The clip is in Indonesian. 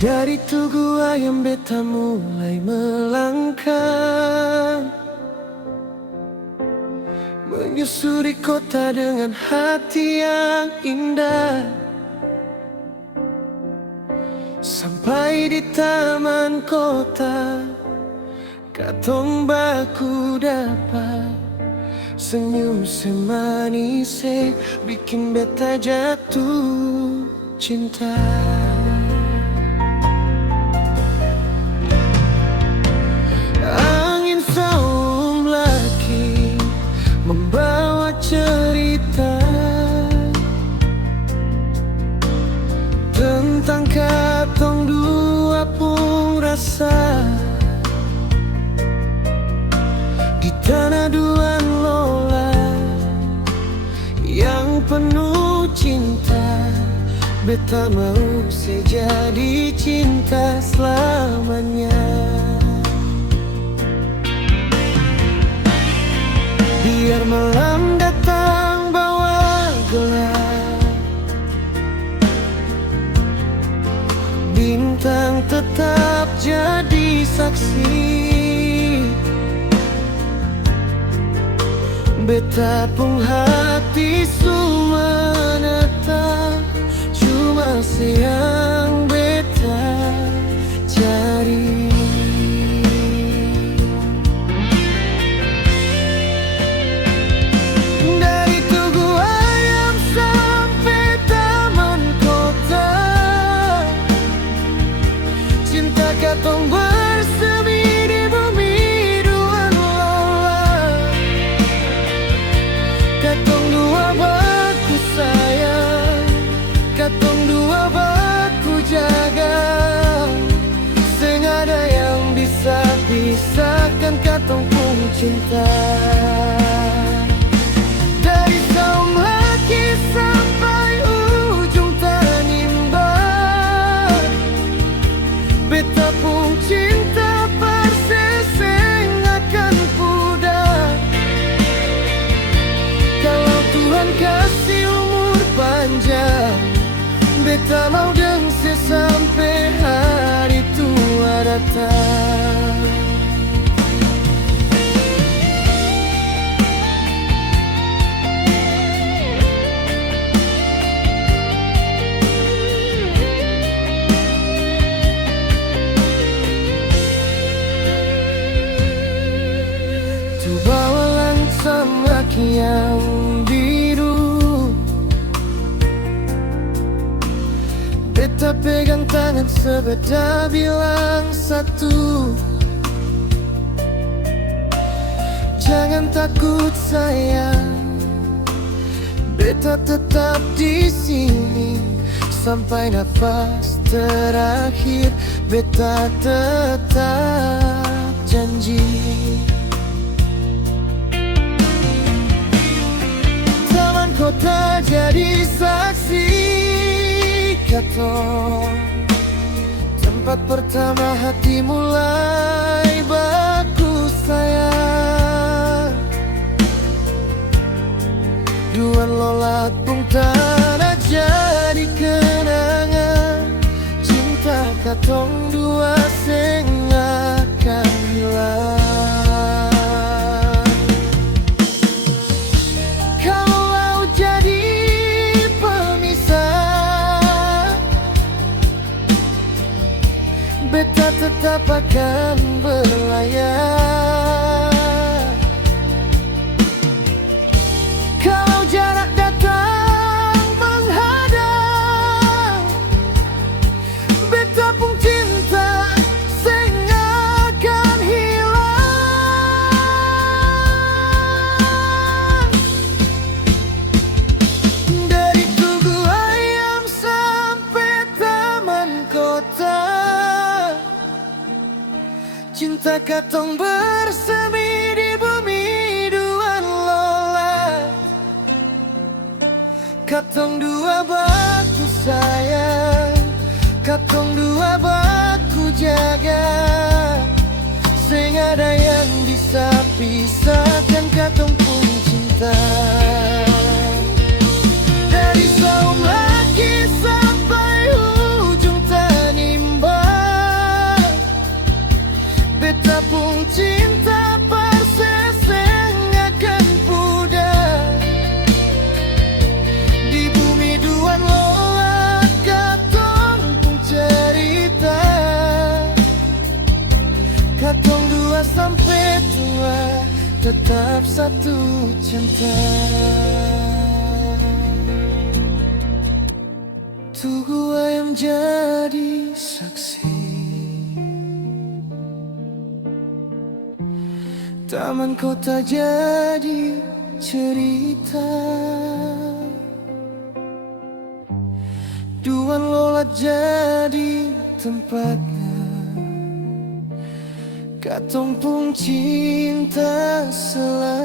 Dari Tugu Ayam beta mulai melangkah, menyusuri kota dengan hati yang indah. Sampai di taman kota, katong baku dapat senyum semanis bikin beta jatuh cinta. Angin saum lagi membawa cerita tentang katong dua pun rasa di tanah Duan Lola yang penuh cinta. Beta mau sejadi cinta selamanya. Biar malam datang bawa gelap, bintang tetap jadi saksi. Beta pun hati semua menetap, cuma sayang beta cari. Dari Tugu Ayam sampai taman kota, cinta katong bersemi di bumi Duan Lola. Katong dua baku sayang, katong dua baku jaga. Seng ada yang bisa pisahkan katong pun cinta. Dari Saung Laki sampai ujung Tanimba, beta pun cinta perseseng akan pudar. Kalau Tuhan kasih umur panjang, beta mau dengse sampai hari tua datang. Tu bawa langit sama yang biru, beta pegang tangan sebeda bilang satu. Jangan takut sayang, beta tetap di sini sampai nafas terakhir. Beta tetap janji. Taman kota jadi saksi katong, tempat pertama hati mulai baku sayang. Duan Lola pun tanah jadi kenangan, cinta katong dua seng akan hilang. Kalau jadi pemisah, beta tetap akan berlayar. Kalau jarak datang menghadang, beta pun cinta seng akan hilang. Dari Tugu Ayam sampai taman kota, cinta katong bersemi di bumi Duan Lola. Katong dua baku sayang, katong dua baku jaga. Seng ada yang bisa pisahkan katong pun cinta. Dari Saung Laki sampai ujung Tanimba, jatuh cinta. Tunggu ayam jadi saksi, taman kota jadi cerita, Duan Lolat jadi tempatnya, katong pun cinta selalu.